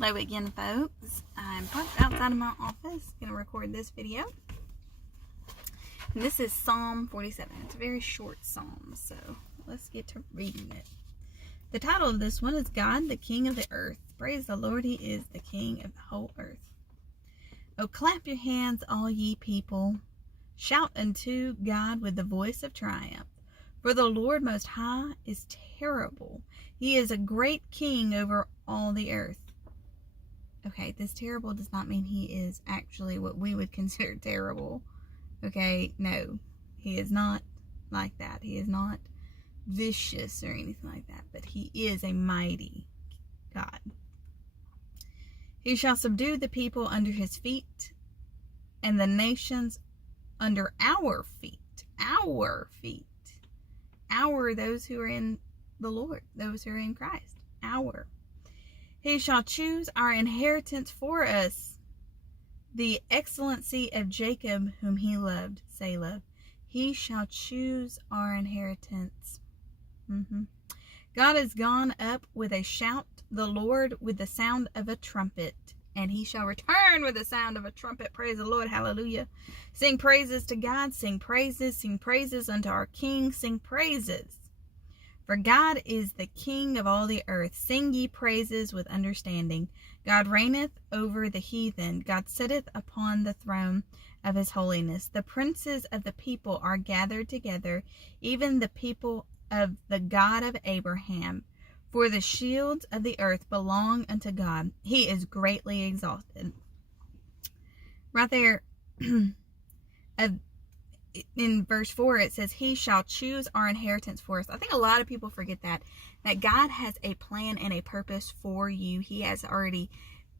Hello again, folks. I'm parked outside of my office, going to record this video. And this is Psalm 47. It's a very short psalm, so let's get to reading it. The title of this one is God, the King of the Earth. Praise the Lord, He is the King of the whole earth. Oh, clap your hands, all ye people. Shout unto God with the voice of triumph. For the Lord Most High is terrible. He is a great king over all the earth. Okay, this terrible does not mean he is actually what we would consider terrible. Okay, no. He is not like that. He is not vicious or anything like that. But he is a mighty God. He shall subdue the people under his feet, and the nations under our feet. Our feet. Our, those who are in the Lord. Those who are in Christ. Our. He shall choose our inheritance for us, the excellency of Jacob, whom he loved. Selah. He shall choose our inheritance. God is gone up with a shout, the Lord with the sound of a trumpet, and he shall return with the sound of a trumpet. Praise the Lord. Hallelujah. Sing praises to God. Sing praises unto our King. Sing praises. For God is the King of all the earth. Sing ye praises with understanding. God reigneth over the heathen. God sitteth upon the throne of his holiness. The princes of the people are gathered together, even the people of the God of Abraham. For the shields of the earth belong unto God. He is greatly exalted. Right there, in verse 4, it says, he shall choose our inheritance for us. I think a lot of people forget that God has a plan and a purpose for you. He has already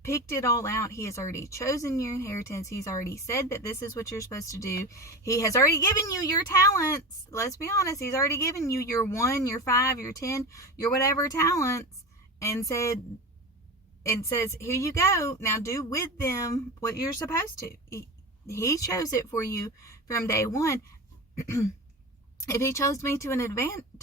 picked it all out. He has already chosen your inheritance. He's already said that this is what you're supposed to do. He has already given you your talents. Let's be honest. He's already given you your 1, your 5, your 10, your whatever talents, and says, here you go. Now do with them what you're supposed to. He chose it for you from day one. If he chose me to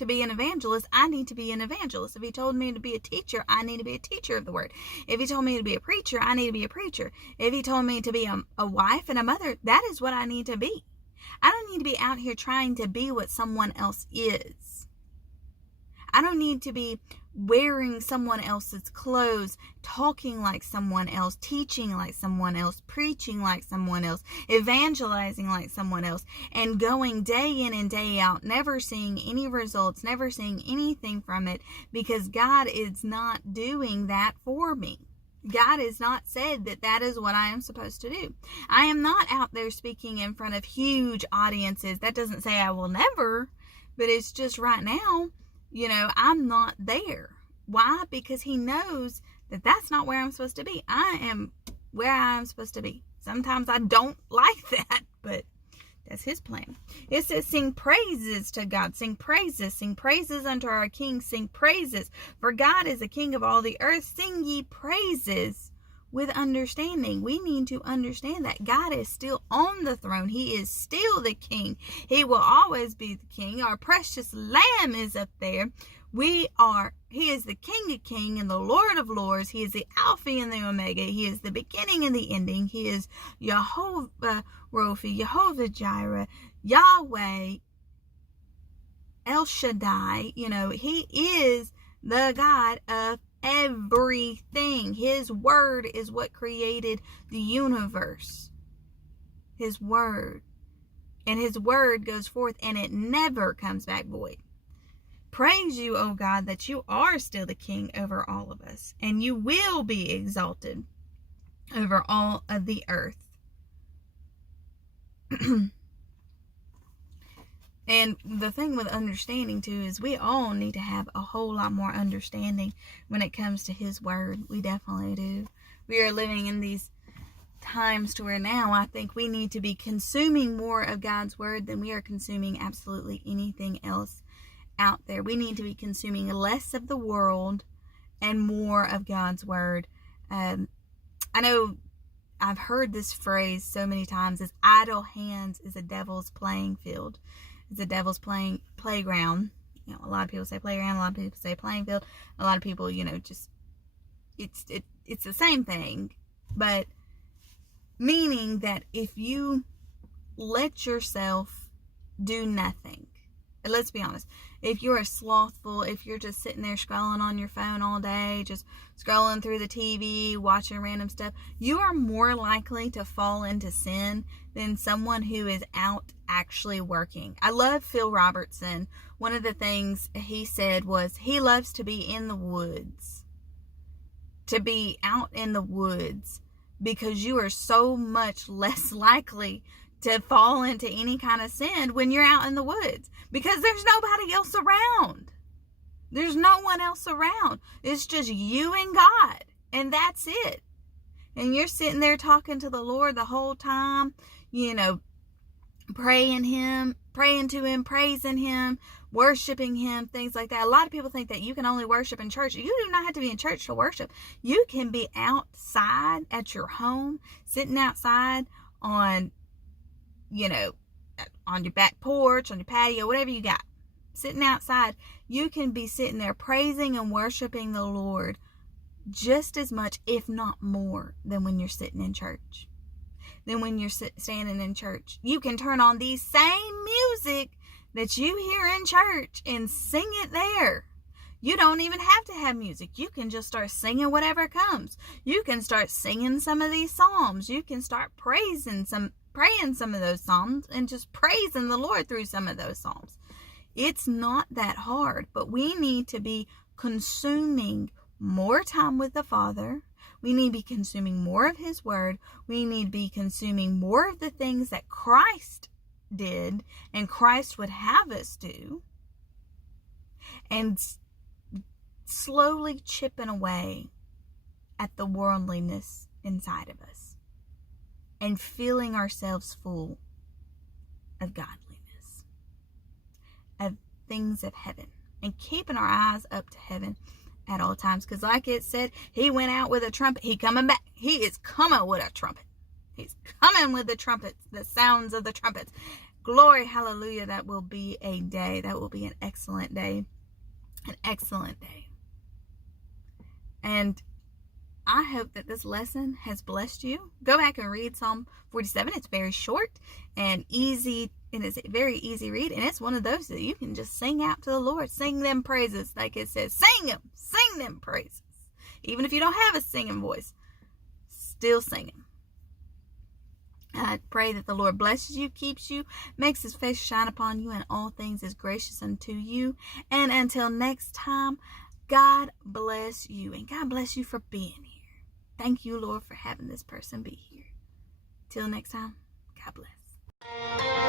be an evangelist, I need to be an evangelist. If he told me to be a teacher, I need to be a teacher of the word. If he told me to be a preacher, I need to be a preacher. If he told me to be a wife and a mother, that is what I need to be. I don't need to be out here trying to be what someone else is. I don't need to be wearing someone else's clothes, talking like someone else, teaching like someone else, preaching like someone else, evangelizing like someone else, and going day in and day out, never seeing any results, never seeing anything from it, because God is not doing that for me. God has not said that that is what I am supposed to do. I am not out there speaking in front of huge audiences. That doesn't say I will never, but it's just right now, I'm not there. Why? Because he knows that that's not where I'm supposed to be. I am where I am supposed to be. Sometimes I don't like that, but that's his plan. It says, sing praises to God. Sing praises unto our King. Sing praises. For God is the King of all the earth. Sing ye praises with understanding. We need to understand that God is still on the throne. He is still the King. He will always be the King. Our precious Lamb is up there. He is the King of Kings and the Lord of Lords. He is the Alpha and the Omega. He is the beginning and the ending. He is Jehovah Rophi, Jehovah Jireh, Yahweh, El Shaddai. He is the God of everything. His word is what created the universe. His word. And his word goes forth and it never comes back void. Praise you, O God, that you are still the King over all of us, and you will be exalted over all of the earth. And the thing with understanding too is we all need to have a whole lot more understanding when it comes to his word. We definitely do. We are living in these times to where now I think we need to be consuming more of God's word than we are consuming absolutely anything else out there. We need to be consuming less of the world and more of God's word. I know I've heard this phrase so many times, is idle hands is a devil's playing field. It's a devil's playground. A lot of people say playground, a lot of people say playing field. A lot of people, it's it's the same thing, but meaning that if you let yourself do nothing, and let's be honest, if you are slothful, if you're just sitting there scrolling on your phone all day, just scrolling through the TV, watching random stuff, you are more likely to fall into sin than someone who is out actually working. I love Phil Robertson. One of the things he said was he loves to be in the woods, to be out in the woods, because you are so much less likely to fall into any kind of sin when you're out in the woods, because there's nobody else around. There's no one else around. It's just you and God, and that's it. And you're sitting there talking to the Lord the whole time, praying to him, praising him, worshiping him, things like that. A lot of people think that you can only worship in church. You do not have to be in church to worship. You can be outside at your home, sitting outside on your back porch, on your patio, whatever you got, sitting outside. You can be sitting there praising and worshiping the Lord just as much, if not more, than when you're sitting in church. Than when you're standing in church. You can turn on the same music that you hear in church and sing it there. You don't even have to have music. You can just start singing whatever comes. You can start singing some of these psalms. You can start praying some of those psalms and just praising the Lord through some of those psalms. It's not that hard, but we need to be consuming more time with the Father. We need to be consuming more of his word. We need to be consuming more of the things that Christ did and Christ would have us do. And slowly chipping away at the worldliness inside of us. And filling ourselves full of godliness. Of things of heaven. And keeping our eyes up to heaven at all times, because like it said, he went out with a trumpet. He coming back. He is coming with a trumpet. He's coming with the trumpets, the sounds of the trumpets. Glory, hallelujah. That will be a day. That will be an excellent day. An excellent day. And I hope that this lesson has blessed you. Go back and read Psalm 47. It's very short and easy. And it's a very easy read. And it's one of those that you can just sing out to the Lord. Sing them praises. Like it says, sing them praises. Even if you don't have a singing voice, still sing them. And I pray that the Lord blesses you, keeps you, makes his face shine upon you, and all things is gracious unto you. And until next time, God bless you. And God bless you for being here. Thank you, Lord, for having this person be here. Till next time, God bless.